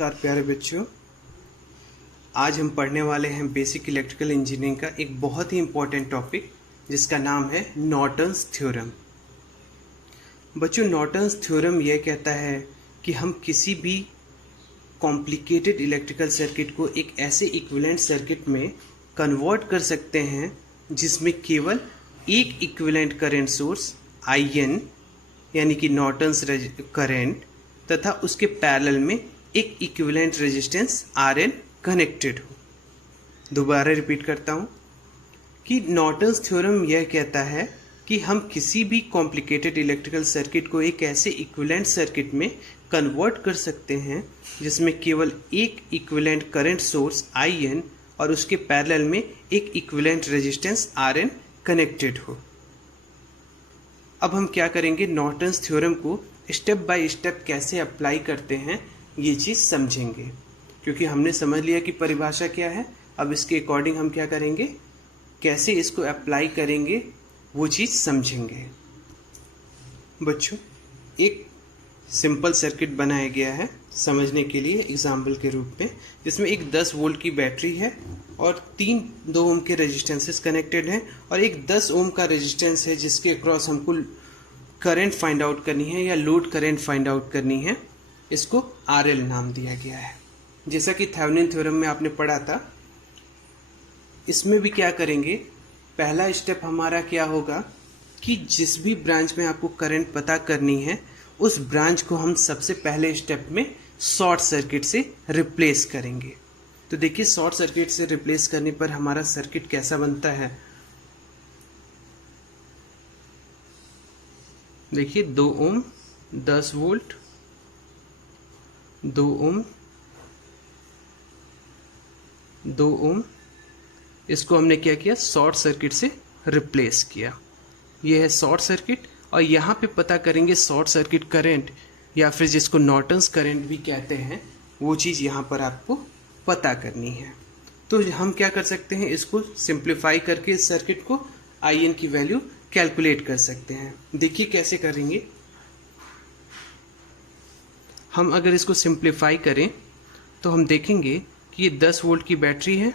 नमस्कार प्यारे बच्चों। आज हम पढ़ने वाले हैं बेसिक इलेक्ट्रिकल इंजीनियरिंग का एक बहुत ही इम्पोर्टेंट टॉपिक जिसका नाम है नॉर्टन्स थ्योरम। बच्चों, नॉर्टन्स थ्योरम यह कहता है कि हम किसी भी कॉम्प्लिकेटेड इलेक्ट्रिकल सर्किट को एक ऐसे इक्विवेलेंट सर्किट में कन्वर्ट कर सकते हैं जिसमें केवल एक इक्विवेलेंट करंट सोर्स IN यानी कि नॉर्टन्स करंट तथा उसके पैरेलल में एक इक्विवेलेंट रेजिस्टेंस RN कनेक्टेड हो। दोबारा रिपीट करता हूँ कि नॉर्टन्स थ्योरम यह कहता है कि हम किसी भी कॉम्प्लिकेटेड इलेक्ट्रिकल सर्किट को एक ऐसे इक्विवेलेंट सर्किट में कन्वर्ट कर सकते हैं जिसमें केवल एक इक्विवेलेंट करंट सोर्स IN और उसके पैरेलल में एक इक्विवेलेंट रेजिस्टेंस RN कनेक्टेड हो। अब हम क्या करेंगे, नॉर्टन्स थ्योरम को स्टेप बाय स्टेप कैसे अप्लाई करते हैं ये चीज़ समझेंगे, क्योंकि हमने समझ लिया कि परिभाषा क्या है। अब इसके अकॉर्डिंग हम क्या करेंगे, कैसे इसको अप्लाई करेंगे वो चीज़ समझेंगे। बच्चों, एक सिंपल सर्किट बनाया गया है समझने के लिए एग्जाम्पल के रूप में, जिसमें एक 10 वोल्ट की बैटरी है और 2 ओम के रेजिस्टेंसेस कनेक्टेड हैं और एक 10 ओम का रेजिस्टेंस है जिसके अक्रॉस हमको करंट फाइंड आउट करनी है या लोड करंट फाइंड आउट करनी है। इसको RL नाम दिया गया है। जैसा कि थेवेनिन थ्योरम में आपने पढ़ा था, इसमें भी क्या करेंगे, पहला स्टेप हमारा क्या होगा कि जिस भी ब्रांच में आपको करंट पता करनी है उस ब्रांच को हम सबसे पहले स्टेप में शॉर्ट सर्किट से रिप्लेस करेंगे। तो देखिए, शॉर्ट सर्किट से रिप्लेस करने पर हमारा सर्किट कैसा बनता है। देखिए, 2 ओम 10 वोल्ट, 2 ओम 2 ओम, इसको हमने क्या किया, शॉर्ट सर्किट से रिप्लेस किया। यह है शॉर्ट सर्किट। और यहाँ पे पता करेंगे शॉर्ट सर्किट करंट या फिर जिसको नॉर्टन्स करंट भी कहते हैं, वो चीज़ यहाँ पर आपको पता करनी है। तो हम क्या कर सकते हैं, इसको सिंप्लीफाई करके इस सर्किट को IN की वैल्यू कैलकुलेट कर सकते हैं। देखिए कैसे करेंगे। हम अगर इसको सिंप्लीफाई करें तो हम देखेंगे कि ये 10 वोल्ट की बैटरी है,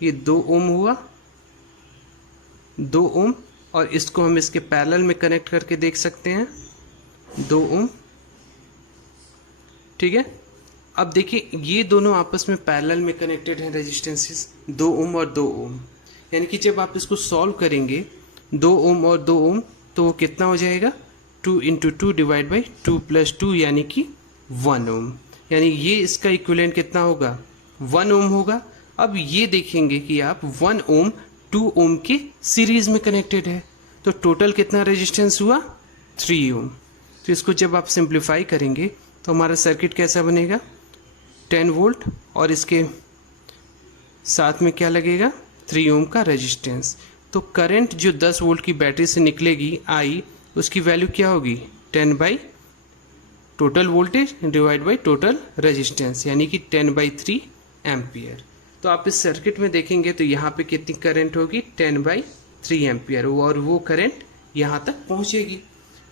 ये 2 ओम हुआ, 2 ओम, और इसको हम इसके पैरेलल में कनेक्ट करके देख सकते हैं 2 ओम। ठीक है। अब देखिए, ये दोनों आपस में पैरेलल में कनेक्टेड हैं रेजिस्टेंसेस, 2 ओम और 2 ओम। यानी कि जब आप इसको सॉल्व करेंगे 2 ओम और 2 ओम तो वो कितना हो जाएगा, 2 × 2 डिवाइड बाई 2 + 2 यानी कि 1 ओम। यानी ये इसका इक्विवेलेंट कितना होगा, 1 ओम होगा। अब ये देखेंगे कि आप 1 ओम 2 ओम के सीरीज में कनेक्टेड है, तो टोटल कितना रेजिस्टेंस हुआ, 3 ओम। तो इसको जब आप सिंप्लीफाई करेंगे तो हमारा सर्किट कैसा बनेगा, 10 वोल्ट और इसके साथ में क्या लगेगा, 3 ओम का रेजिस्टेंस। तो करंट जो 10 वोल्ट की बैटरी से निकलेगी I, उसकी वैल्यू क्या होगी, 10 by total voltage divide by total resistance, यानी कि 10/3 एम्पियर। तो आप इस सर्किट में देखेंगे तो यहाँ पे कितनी करंट होगी, 10/3 एम्पियर, और वो करंट यहाँ तक पहुँचेगी।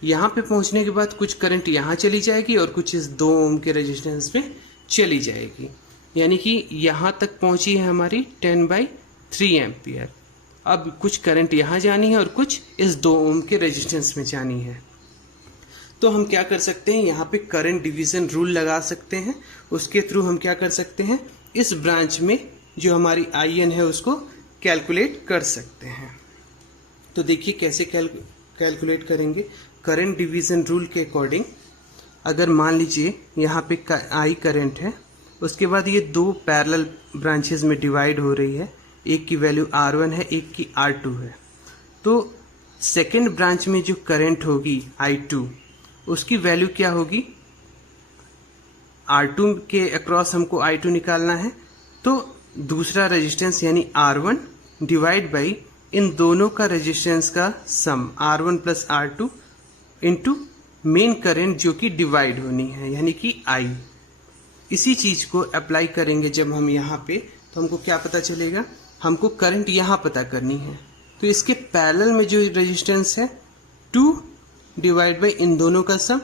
यहाँ पे पहुँचने के बाद कुछ करंट यहाँ चली जाएगी और कुछ इस 2 ओम के रेजिस्टेंस में चली जाएगी। यानी कि यहाँ तक पहुँची है हमारी 10/3 एम्पियर। अब कुछ करंट यहाँ जानी है और कुछ इस 2 ओम के रेजिस्टेंस में जानी है। तो हम क्या कर सकते हैं, यहाँ पे करंट डिवीजन रूल लगा सकते हैं। उसके थ्रू हम क्या कर सकते हैं, इस ब्रांच में जो हमारी IN है उसको कैलकुलेट कर सकते हैं। तो देखिए कैसे कैलकुलेट करेंगे। करंट डिवीजन रूल के अकॉर्डिंग अगर मान लीजिए यहाँ पे I करंट है, उसके बाद ये 2 पैरेलल ब्रांचेस में डिवाइड हो रही है, एक की वैल्यू R1 है, एक की R2 है। तो सेकेंड ब्रांच में जो करंट होगी I2, उसकी वैल्यू क्या होगी, R2 के अक्रॉस हमको I2 निकालना है, तो दूसरा रेजिस्टेंस यानी R1 डिवाइड बाई इन दोनों का रेजिस्टेंस का सम R1 + R2 into main current जो कि डिवाइड होनी है यानी कि I। इसी चीज को अप्लाई करेंगे जब हम यहाँ पे, तो हमको क्या पता चलेगा, हमको करंट यहाँ पता करनी है। तो इसके पैरेलल में जो रेजिस्टेंस है 2 डिवाइड बाई इन दोनों का सम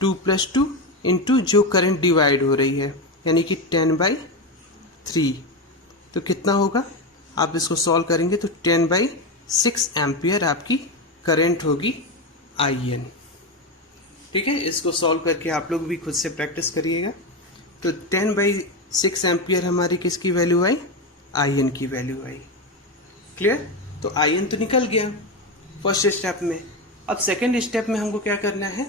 2 + 2 इंटू जो करंट डिवाइड हो रही है यानी कि 10/3। तो कितना होगा, आप इसको सॉल्व करेंगे तो 10/6 एम्पियर आपकी करंट होगी IN। ठीक है, इसको सॉल्व करके आप लोग भी खुद से प्रैक्टिस करिएगा। तो 10/6 एम्पियर हमारी किसकी वैल्यू आई, IN की वैल्यू आई। क्लियर। तो IN तो निकल गया फर्स्ट स्टेप में। अब सेकेंड स्टेप में हमको क्या करना है,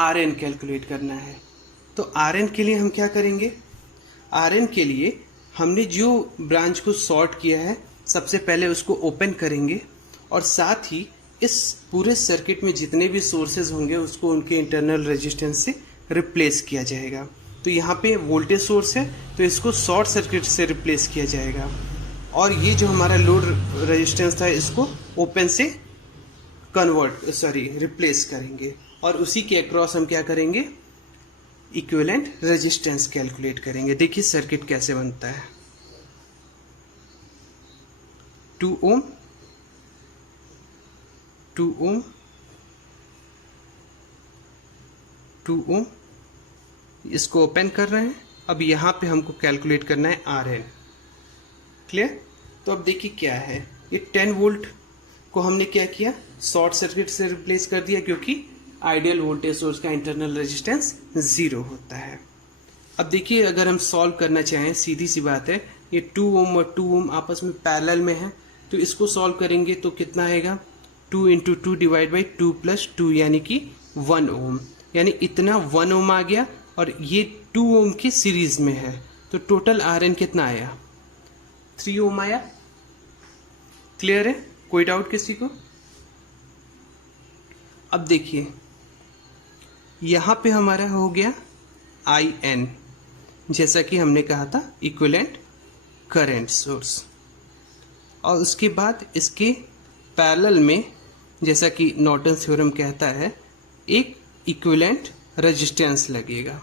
RN कैलकुलेट करना है। तो RN के लिए हम क्या करेंगे, RN के लिए हमने जो ब्रांच को सॉर्ट किया है सबसे पहले उसको ओपन करेंगे और साथ ही इस पूरे सर्किट में जितने भी सोर्सेज होंगे उसको उनके इंटरनल रेजिस्टेंस से रिप्लेस किया जाएगा। तो यहाँ पे वोल्टेज सोर्स है तो इसको शॉर्ट सर्किट से रिप्लेस किया जाएगा और ये जो हमारा लोड रेजिस्टेंस था इसको ओपन से रिप्लेस करेंगे और उसी के अक्रॉस हम क्या करेंगे, इक्विवेलेंट रेजिस्टेंस कैलकुलेट करेंगे। देखिए सर्किट कैसे बनता है। 2 ओम 2 ओम 2 ओम, इसको ओपन कर रहे हैं। अब यहाँ पे हमको कैलकुलेट करना है RN। क्लियर। तो अब देखिए क्या है, ये 10 वोल्ट को हमने क्या किया, शॉर्ट सर्किट से रिप्लेस कर दिया क्योंकि आइडियल वोल्टेज सोर्स का इंटरनल रेजिस्टेंस 0 होता है। अब देखिए अगर हम सॉल्व करना चाहें, सीधी सी बात है, ये 2 ओम और 2 ओम आपस में पैरेलल में है तो इसको सॉल्व करेंगे तो कितना आएगा, 2 × 2 / 2 + 2 यानी कि 1 ओम, यानी इतना 1 ओम आ गया और ये 2 ओम की सीरीज में है। तो टोटल RN कितना आया, 3 ओम आया। क्लियर है, कोई डाउट किसी को। अब देखिए यहां पे हमारा हो गया IN, जैसा कि हमने कहा था इक्विवेलेंट करंट सोर्स, और उसके बाद इसके पैरेलल में जैसा कि नॉर्टन थ्योरम कहता है एक इक्विवेलेंट रेजिस्टेंस लगेगा।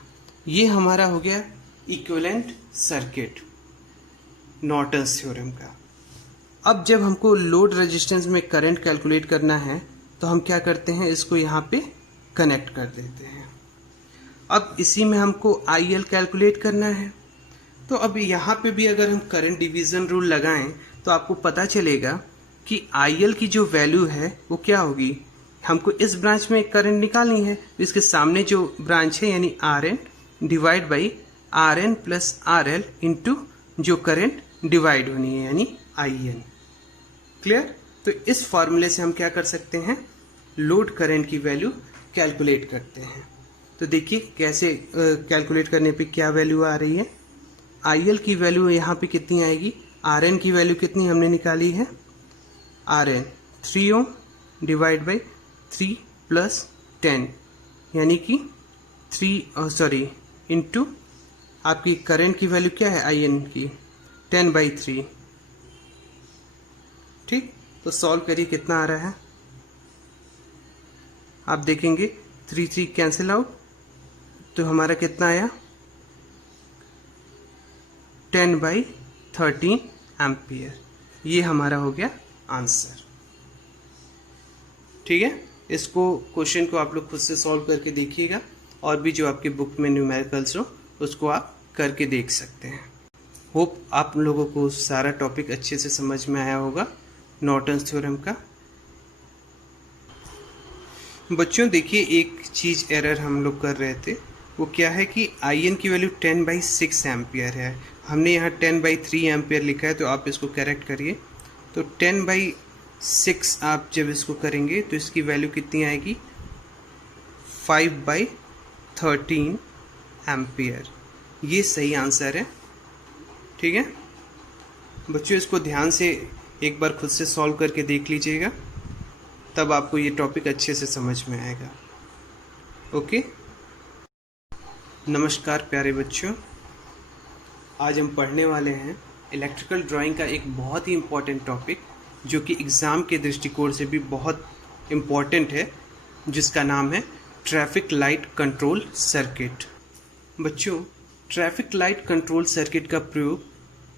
ये हमारा हो गया इक्विवेलेंट सर्किट नॉर्टन थ्योरम का। अब जब हमको लोड रेजिस्टेंस में करंट कैलकुलेट करना है तो हम क्या करते हैं, इसको यहाँ पे कनेक्ट कर देते हैं। अब इसी में हमको IL कैलकुलेट करना है। तो अब यहाँ पे भी अगर हम करंट डिवीजन रूल लगाएं तो आपको पता चलेगा कि IL की जो वैल्यू है वो क्या होगी, हमको इस ब्रांच में करंट निकालनी है, इसके सामने जो ब्रांच है यानी RN divide by RN + RL into जो करंट डिवाइड होनी है यानी IN। क्लियर। तो इस फॉर्मूले से हम क्या कर सकते हैं, लोड करंट की वैल्यू कैलकुलेट करते हैं। तो देखिए कैसे कैलकुलेट करने पे क्या वैल्यू आ रही है। IL की वैल्यू यहाँ पे कितनी आएगी, RN की वैल्यू कितनी हमने निकाली है, RN 3 ओम डिवाइड बाई 3 + 10 यानी कि 3 इंटू आपकी करंट की वैल्यू क्या है IN की 10/3। ठीक। तो सॉल्व करिए कितना आ रहा है, आप देखेंगे 3 3 कैंसिल आउट, तो हमारा कितना आया 10/13 एम्पियर। ये हमारा हो गया आंसर। ठीक है, इसको क्वेश्चन को आप लोग खुद से सॉल्व करके देखिएगा और भी जो आपकी बुक में न्यूमेरिकल्स हो उसको आप करके देख सकते हैं। होप आप लोगों को सारा टॉपिक अच्छे से समझ में आया होगा नॉर्टन थ्योरम का। बच्चों देखिए एक चीज़ एरर हम लोग कर रहे थे, वो क्या है कि IN की वैल्यू 10/6 एम्पियर है, हमने यहाँ 10/3 एम्पियर लिखा है, तो आप इसको करेक्ट करिए। तो 10/6 आप जब इसको करेंगे तो इसकी वैल्यू कितनी आएगी 5/13 एम्पियर। ये सही आंसर है। ठीक है बच्चों, इसको ध्यान से एक बार खुद से सॉल्व करके देख लीजिएगा, तब आपको ये टॉपिक अच्छे से समझ में आएगा। ओके, नमस्कार प्यारे बच्चों, आज हम पढ़ने वाले हैं इलेक्ट्रिकल ड्राइंग का एक बहुत ही इम्पॉर्टेंट टॉपिक जो कि एग्ज़ाम के दृष्टिकोण से भी बहुत इम्पॉर्टेंट है, जिसका नाम है ट्रैफिक लाइट कंट्रोल सर्किट। बच्चों, ट्रैफिक लाइट कंट्रोल सर्किट का प्रयोग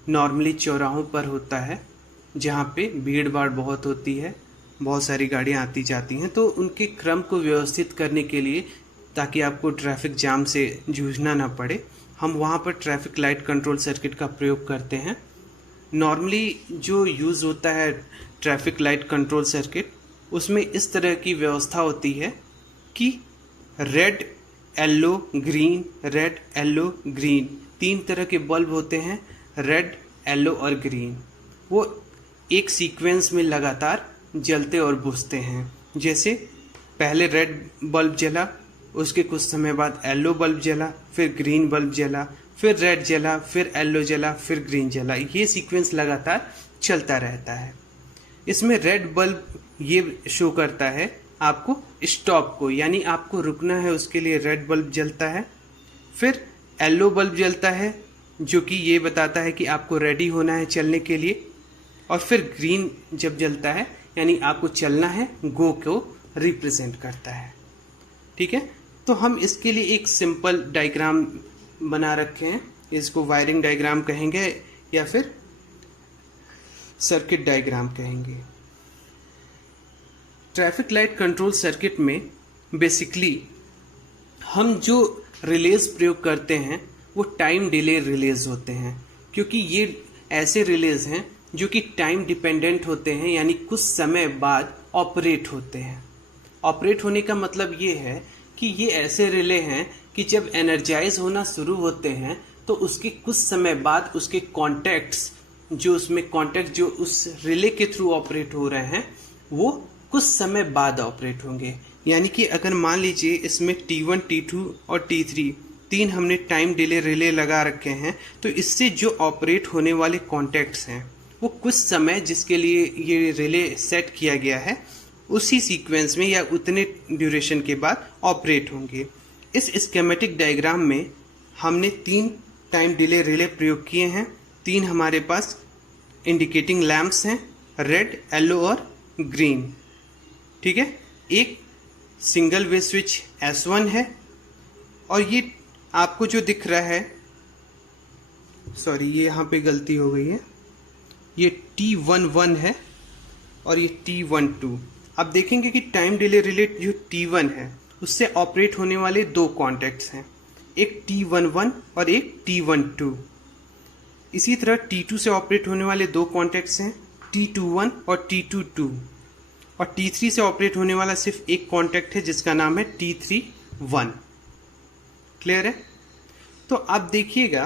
नॉर्मली चौराहों पर होता है जहाँ पे भीड़ भाड़ बहुत होती है, बहुत सारी गाड़ियाँ आती जाती हैं, तो उनके क्रम को व्यवस्थित करने के लिए, ताकि आपको ट्रैफिक जाम से जूझना ना पड़े, हम वहाँ पर ट्रैफिक लाइट कंट्रोल सर्किट का प्रयोग करते हैं। नॉर्मली जो यूज़ होता है ट्रैफिक लाइट कंट्रोल सर्किट, उसमें इस तरह की व्यवस्था होती है कि red yellow green, red yellow green, 3 तरह के बल्ब होते हैं, रेड येलो और ग्रीन। वो एक सीक्वेंस में लगातार जलते और बुझते हैं। जैसे पहले रेड बल्ब जला, उसके कुछ समय बाद येलो बल्ब जला, फिर ग्रीन बल्ब जला, फिर रेड जला, फिर येलो जला, फिर ग्रीन जला। ये सीक्वेंस लगातार चलता रहता है। इसमें रेड बल्ब ये शो करता है आपको स्टॉप को, यानी आपको रुकना है, उसके लिए रेड बल्ब जलता है। फिर येलो बल्ब जलता है जो कि ये बताता है कि आपको रेडी होना है चलने के लिए। और फिर ग्रीन जब जलता है यानी आपको चलना है, गो को रिप्रेजेंट करता है। ठीक है, तो हम इसके लिए एक सिंपल डायग्राम बना रखे हैं। इसको वायरिंग डायग्राम कहेंगे या फिर सर्किट डायग्राम कहेंगे। ट्रैफिक लाइट कंट्रोल सर्किट में बेसिकली हम जो रिलेज प्रयोग करते हैं वो टाइम डिले रिलेज होते हैं, क्योंकि ये ऐसे रिलेज हैं जो कि टाइम डिपेंडेंट होते हैं, यानी कुछ समय बाद ऑपरेट होते हैं। ऑपरेट होने का मतलब ये है कि ये ऐसे रिले हैं कि जब एनर्जाइज होना शुरू होते हैं तो उसके कुछ समय बाद उसके कॉन्टैक्ट्स जो उस रिले के थ्रू ऑपरेट हो रहे हैं वो कुछ समय बाद ऑपरेट होंगे। यानी कि अगर मान लीजिए इसमें T1, T2 और T3 3 हमने टाइम डिले रिले लगा रखे हैं, तो इससे जो ऑपरेट होने वाले कॉन्टैक्ट्स हैं वो कुछ समय जिसके लिए ये रिले सेट किया गया है उसी सीक्वेंस में या उतने ड्यूरेशन के बाद ऑपरेट होंगे। इस स्कीमेटिक डायग्राम में हमने 3 टाइम डिले रिले प्रयोग किए हैं। 3 हमारे पास इंडिकेटिंग लैंप्स हैं, रेड, येलो और ग्रीन। ठीक है, एक सिंगल वे स्विच S1 है और ये आपको जो दिख रहा है, सॉरी ये यहाँ पे गलती हो गई है, ये T11 है और ये T12। आप देखेंगे कि टाइम डिले रिले जो T1 है उससे ऑपरेट होने वाले 2 कॉन्टैक्ट्स हैं, एक T11 और एक T12। इसी तरह T2 से ऑपरेट होने वाले 2 कॉन्टैक्ट्स हैं, T21 और T22। और T3 से ऑपरेट होने वाला सिर्फ एक कॉन्टैक्ट है जिसका नाम है T31। क्लियर है? तो आप देखिएगा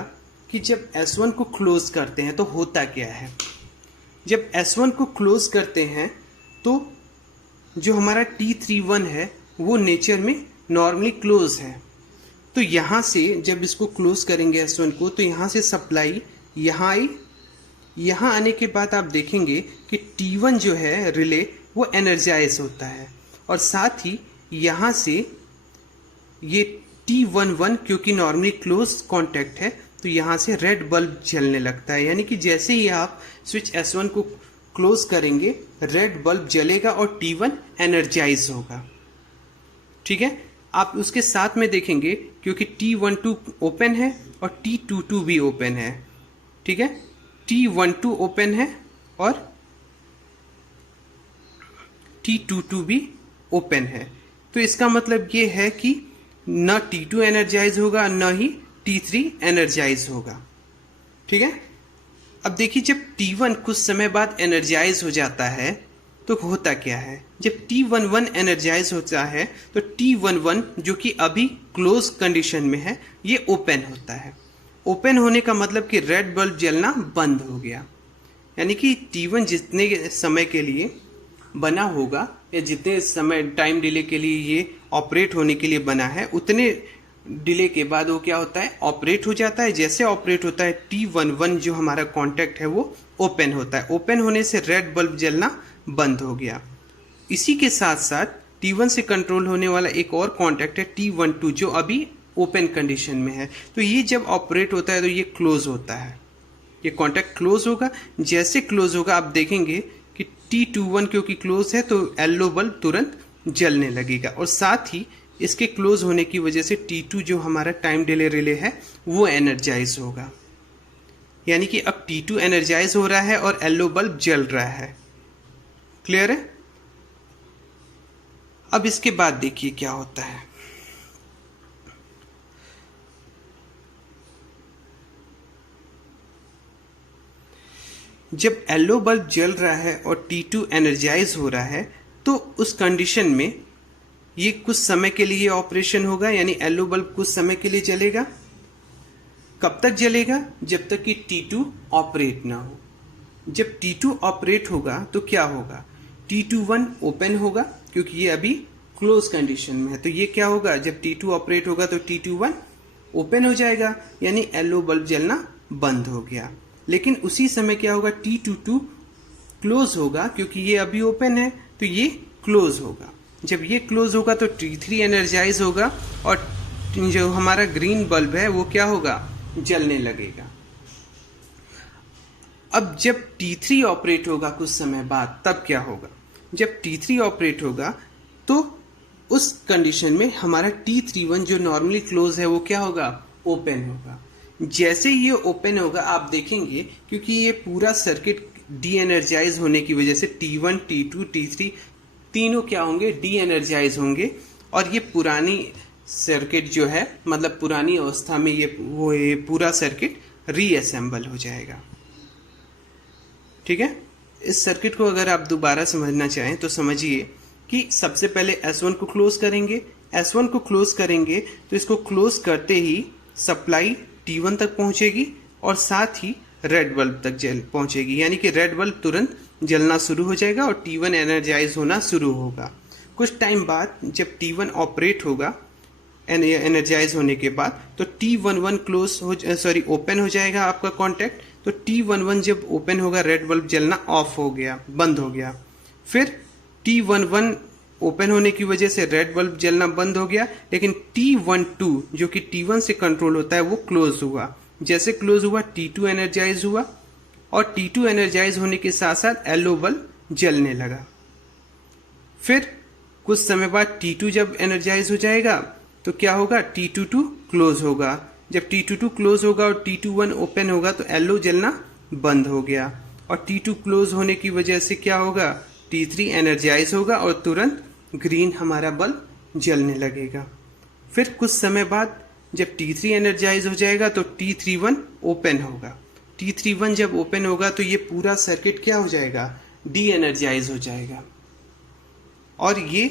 कि जब S1 को क्लोज करते हैं तो होता क्या है। जब S1 को क्लोज करते हैं तो जो हमारा T31 है वो नेचर में नॉर्मली क्लोज है। तो यहाँ से जब इसको क्लोज करेंगे S1 को, तो यहाँ से सप्लाई यहाँ आई। यहाँ आने के बाद आप देखेंगे कि T1 जो है रिले वो एनर्जाइज होता है और साथ ही यहाँ से ये T11 क्योंकि नॉर्मली क्लोज कॉन्टैक्ट है तो यहाँ से रेड बल्ब जलने लगता है। यानी कि जैसे ही आप स्विच S1 को क्लोज करेंगे रेड बल्ब जलेगा और T1 एनर्जाइज होगा। ठीक है, आप उसके साथ में देखेंगे क्योंकि T12 ओपन है और T22 भी ओपन है। ठीक है, T12 ओपन है और T22 भी ओपन है। तो इसका मतलब ये है कि न T2 एनर्जाइज होगा न ही T3 एनर्जाइज होगा। ठीक है, अब देखिए जब T1 कुछ समय बाद एनर्जाइज हो जाता है तो होता क्या है। जब T11 एनर्जाइज होता है तो T11 जो कि अभी क्लोज कंडीशन में है ये ओपन होता है। ओपन होने का मतलब कि रेड बल्ब जलना बंद हो गया। यानी कि T1 जितने समय के लिए बना होगा या जितने समय टाइम डिले के लिए ये ऑपरेट होने के लिए बना है उतने डिले के बाद वो क्या होता है, ऑपरेट हो जाता है। जैसे ऑपरेट होता है T11 जो हमारा कॉन्टैक्ट है वो ओपन होता है। ओपन होने से रेड बल्ब जलना बंद हो गया। इसी के साथ साथ T1 से कंट्रोल होने वाला एक और कॉन्टैक्ट है T12 जो अभी ओपन कंडीशन में है। तो ये जब ऑपरेट होता है तो ये क्लोज होता है, ये कॉन्टैक्ट क्लोज होगा। जैसे क्लोज होगा आप देखेंगे कि T21 क्योंकि क्लोज है तो येलो बल्ब तुरंत जलने लगेगा और साथ ही इसके क्लोज होने की वजह से T2 जो हमारा टाइम डिले रिले है वो एनर्जाइज होगा। यानी कि अब T2 एनर्जाइज हो रहा है और येलो बल्ब जल रहा है। क्लियर है? अब इसके बाद देखिए क्या होता है। जब येलो बल्ब जल रहा है और T2 एनर्जाइज हो रहा है तो उस कंडीशन में ये कुछ समय के लिए ऑपरेशन होगा, यानी येलो बल्ब कुछ समय के लिए जलेगा। कब तक जलेगा? जब तक कि T2 ऑपरेट ना हो। जब T2 ऑपरेट होगा तो क्या होगा? T21 ओपन होगा क्योंकि ये अभी क्लोज कंडीशन में है, तो ये क्या होगा? जब T2 ऑपरेट होगा तो T21 ओपन हो जाएगा, यानी येलो बल्ब जलना बंद हो गया। लेकिन उसी समय क्या होगा? T22 क्लोज होगा क्योंकि ये अभी ओपन है, तो ये क्लोज होगा। जब ये क्लोज होगा तो T3 एनर्जाइज होगा और जो हमारा ग्रीन बल्ब है वो क्या होगा? जलने लगेगा। अब जब T3 ऑपरेट होगा कुछ समय बाद, तब क्या होगा? जब T3 ऑपरेट होगा तो उस कंडीशन में हमारा T31 जो नॉर्मली क्लोज है वो क्या होगा? ओपन होगा। जैसे ये ओपन होगा आप देखेंगे, क्योंकि ये पूरा सर्किट डी एनर्जाइज होने की वजह से T1, T2, T3 तीनों क्या होंगे? डी एनर्जाइज होंगे और ये पुरानी सर्किट जो है, मतलब पुरानी अवस्था में ये पूरा सर्किट रीअसेंबल हो जाएगा। ठीक है, इस सर्किट को अगर आप दोबारा समझना चाहें तो समझिए कि सबसे पहले S1 को क्लोज करेंगे। S1 को क्लोज करेंगे तो इसको क्लोज करते ही सप्लाई T1 तक पहुंचेगी और साथ ही रेड बल्ब तक पहुंचेगी, यानी कि रेड बल्ब तुरंत जलना शुरू हो जाएगा और T1 एनर्जाइज होना शुरू होगा। कुछ टाइम बाद जब T1 ऑपरेट होगा एनर्जाइज होने के बाद, तो T11 ओपन हो जाएगा आपका कॉन्टैक्ट। तो T11 जब ओपन होगा, रेड बल्ब जलना ऑफ हो गया, बंद हो गया। फिर T11 ओपन होने की वजह से रेड बल्ब जलना बंद हो गया, लेकिन T12 जो कि T1 से कंट्रोल होता है वो क्लोज हुआ। जैसे क्लोज हुआ T2 एनर्जाइज हुआ और T2 एनर्जाइज होने के साथ साथ येलो बल्ब जलने लगा। फिर कुछ समय बाद T2 जब एनर्जाइज हो जाएगा तो क्या होगा? T22 क्लोज होगा। जब T22 क्लोज होगा और T21 ओपन होगा तो येलो जलना बंद हो गया और T2 क्लोज होने की वजह से क्या होगा? T3 एनर्जाइज होगा और तुरंत ग्रीन हमारा बल्ब जलने लगेगा। फिर कुछ समय बाद जब T3 एनर्जाइज हो जाएगा तो T31 ओपन होगा। T31 जब ओपन होगा तो ये पूरा सर्किट क्या हो जाएगा? डी एनर्जाइज हो जाएगा और ये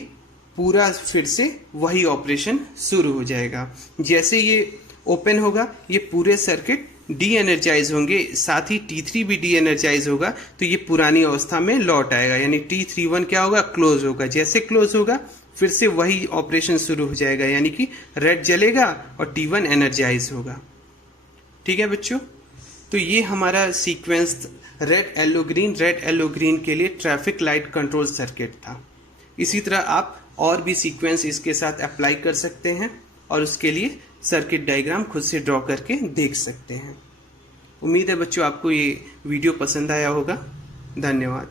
पूरा फिर से वही ऑपरेशन शुरू हो जाएगा। जैसे ये ओपन होगा ये पूरे सर्किट डी एनर्जाइज होंगे, साथ ही T3 भी डी एनर्जाइज होगा, तो ये पुरानी अवस्था में लौट आएगा, यानी T31 क्या होगा? क्लोज होगा। जैसे क्लोज होगा फिर से वही ऑपरेशन शुरू हो जाएगा, यानी कि रेड जलेगा और T1 एनर्जाइज होगा। ठीक है बच्चों, तो ये हमारा सीक्वेंस रेड येलो ग्रीन के लिए ट्रैफिक लाइट कंट्रोल सर्किट था। इसी तरह आप और भी सीक्वेंस इसके साथ अप्लाई कर सकते हैं और उसके लिए सर्किट डायग्राम खुद से ड्रॉ करके देख सकते हैं। उम्मीद है बच्चों आपको ये वीडियो पसंद आया होगा। धन्यवाद।